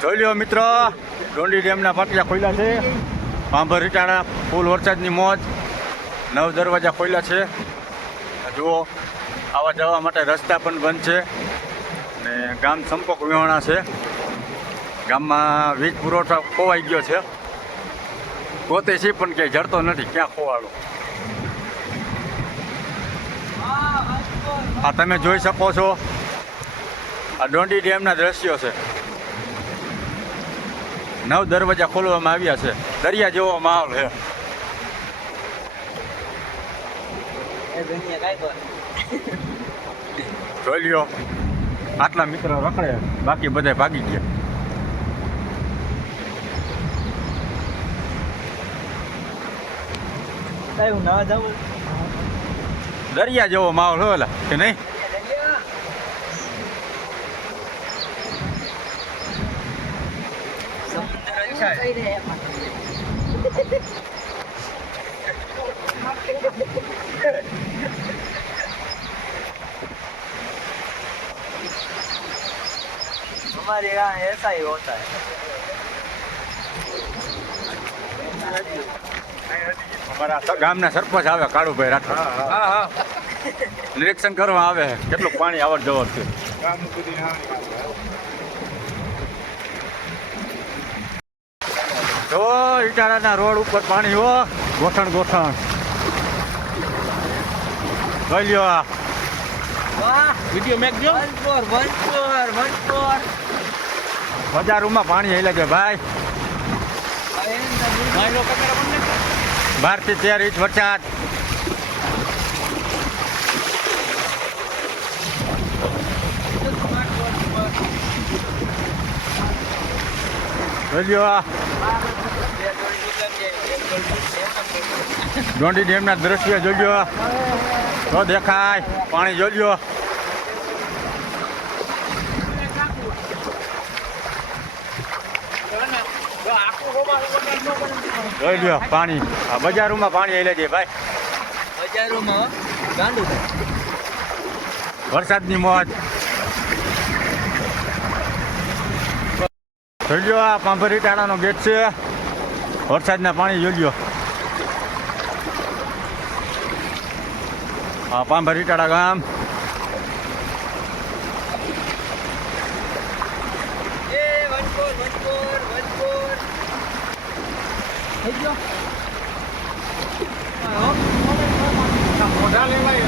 જોઈ લ્યો મિત્રો, ડોંડી ડેમના પાટિયા ખોલ્યા છે. પાંભર રીટાણા ફૂલ વરસાદની મોજ. 9 દરવાજા ખોલ્યા છે. જુઓ, આવવા જવા માટે રસ્તા પણ બંધ છે ને ગામ સંપર્ક વિહોણા છે. ગામમાં વીજ પુરવઠો ખોવાઈ ગયો છે. પોતે છે પણ ક્યાંય જડતો નથી, ક્યાં ખોવાડો. આ તમે જોઈ શકો છો, આ ડોંડી ડેમના દ્રશ્યો છે. 9 દરવાજા ખોલવામાં આવ્યા છે. દરિયા જેવો માહોલ છે. જોઈ લ્યો, આટલા મિત્રો રખડે, બાકી બધા ભાગી ગયા. દરિયા જેવો માહોલ હોય કે નહીં? हमारे यहाँ ऐसा ही होता है. અમારા ગામના સરપંચ આવે, કાળુભાઈ રાઠોડ, નિરીક્ષણ કરવા આવે કેટલું પાણી આવડ જવડ છે. જો ઇટાળાના રોડ ઉપર પાણી હો, ગોઠણ ગોઠણ. જોઈ લ્યો, વિડીયો મેક જો. બજારોમાં પાણી હેલે છે ભાઈ. 12 થી 13 ઇંચ વરસાદ. જોઈ લ્યો, ડોંડી ડેમના દ્રશ્ય જોઈ લ્યો, તો દેખાય પાણી. જોઈ લ્યો, જોઈ લ્યો પાણી. આ બજારોમાં પાણી હેલે છે ભાઈ. બજારોમાં ગાંડું થાય. વરસાદની મોજ. જોઈ લ્યો, આ પાંભર રીટાણાનો ગેટ છે. વરસાદના પાણી જોઈ લ્યો. આ પાંભર રીટાણા ગામ. મોઢા લેવાય.